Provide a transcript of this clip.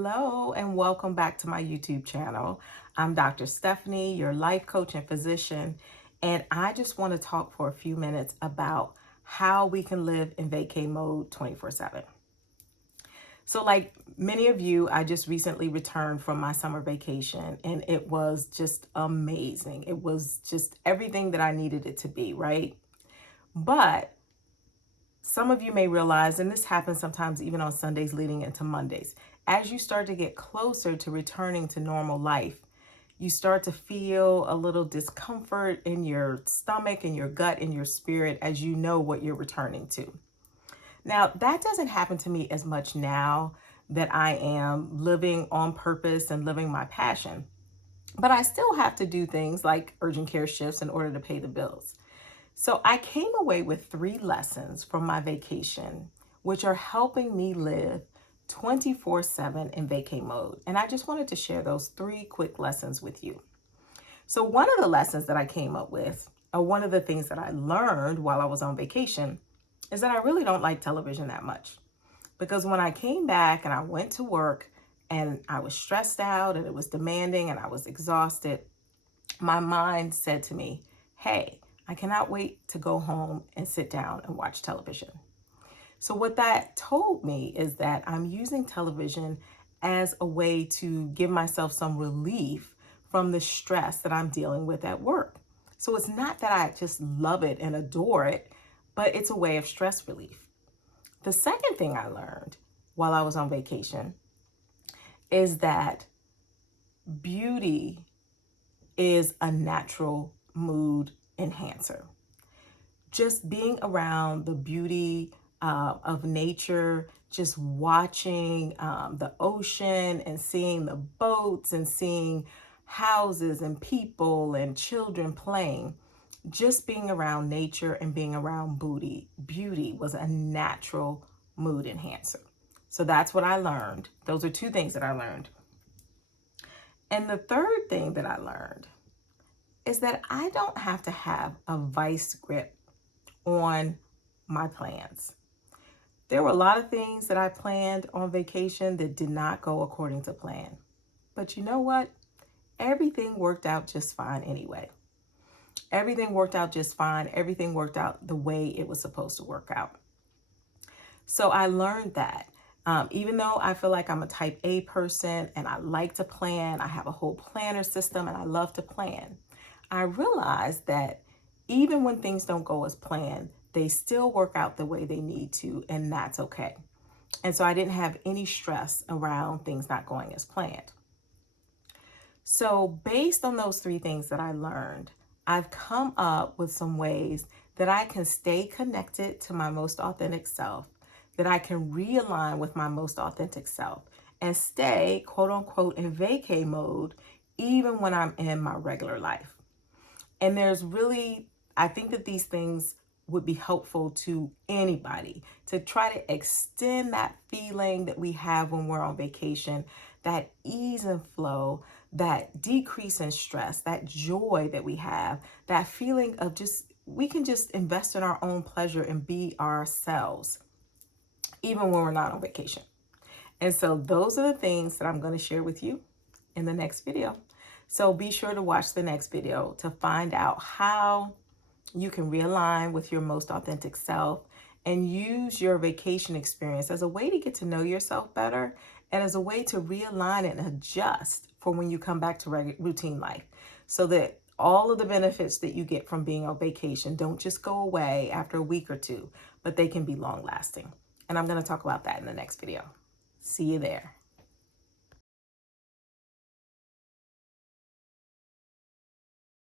Hello and welcome back to my YouTube channel. I'm Dr. Stephanie, your life coach and physician, and I just want to talk for a few minutes about how we can live in vacay mode 24/7. So like many of you, I just recently returned from my summer vacation and it was just amazing. It was just everything that I needed it to be, right? But some of you may realize, and this happens sometimes even on Sundays leading into Mondays, as you start to get closer to returning to normal life, you start to feel a little discomfort in your stomach, in your gut, in your spirit, as you know what you're returning to. Now, that doesn't happen to me as much now that I am living on purpose and living my passion, but I still have to do things like urgent care shifts in order to pay the bills. So I came away with 3 lessons from my vacation, which are helping me live 24/7 in vacay mode. And I just wanted to share those 3 quick lessons with you. So one of the lessons that I came up with, or one of the things that I learned while I was on vacation, is that I really don't like television that much. Because when I came back and I went to work and I was stressed out and it was demanding and I was exhausted, my mind said to me, hey, I cannot wait to go home and sit down and watch television. So what that told me is that I'm using television as a way to give myself some relief from the stress that I'm dealing with at work. So it's not that I just love it and adore it, but it's a way of stress relief. The second thing I learned while I was on vacation is that beauty is a natural mood enhancer. Just being around the beauty of nature, just watching the ocean and seeing the boats and seeing houses and people and children playing, just being around nature and being around beauty was a natural mood enhancer. So that's what I learned. Those are 2 things that I learned. And the third thing that I learned is that I don't have to have a vice grip on my plans. There were a lot of things that I planned on vacation that did not go according to plan. But you know what? Everything worked out just fine anyway. Everything worked out just fine. Everything worked out the way it was supposed to work out. So I learned that. Even though I feel like I'm a type A person and I like to plan, I have a whole planner system and I love to plan, I realized that even when things don't go as planned, they still work out the way they need to, and that's okay. And so I didn't have any stress around things not going as planned. So based on those 3 things that I learned, I've come up with some ways that I can stay connected to my most authentic self, that I can realign with my most authentic self and stay, quote unquote, in vacay mode, even when I'm in my regular life. And I think that these things would be helpful to anybody to try to extend that feeling that we have when we're on vacation, that ease and flow, that decrease in stress, that joy that we have, that feeling of we can just invest in our own pleasure and be ourselves, even when we're not on vacation. And so those are the things that I'm going to share with you in the next video. So be sure to watch the next video to find out how you can realign with your most authentic self and use your vacation experience as a way to get to know yourself better and as a way to realign and adjust for when you come back to routine life, so that all of the benefits that you get from being on vacation don't just go away after a week or 2, but they can be long lasting. And I'm going to talk about that in the next video. See you there.